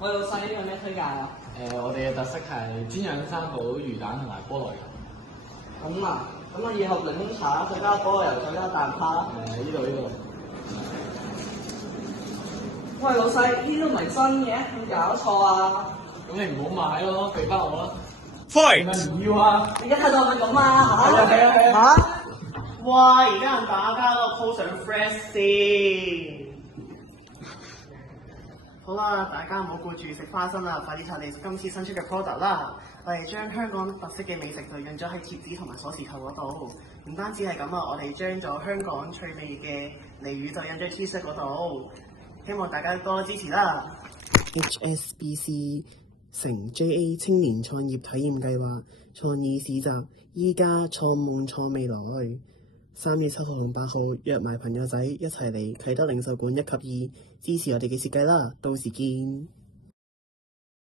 喂，老細，呢個有咩推介啊？我哋嘅特色係煎釀三寶、魚蛋同埋菠蘿油。咁啊，咁啊，以後檸檬茶再加菠蘿油，再加蛋撻啦。呢度。喂，老細，呢啲都唔係真嘅，有冇搞錯啊？咁你唔好買咯，俾翻我啦。Fight！唔要啊！你而家睇到我咪咁啊？係啊！哇！而家人打交都 po 上 Fresh 先。好啦，大家唔好顧住食花生啦，快啲睇你今次新出嘅 product 啦！我哋將香港特色嘅美食就印咗喺貼紙同埋鎖匙扣嗰度。唔單止係咁啊，我哋將咗香港趣味嘅俚語就印咗 T-shirt 嗰度。希望大家多多支持啦 ！HSBC 成 JA 青年創業體驗計劃創意市集，依家創夢創未來。3月7號同8號約埋朋友仔一齊嚟啟德零售館1及2支持我哋嘅設計啦，到時見！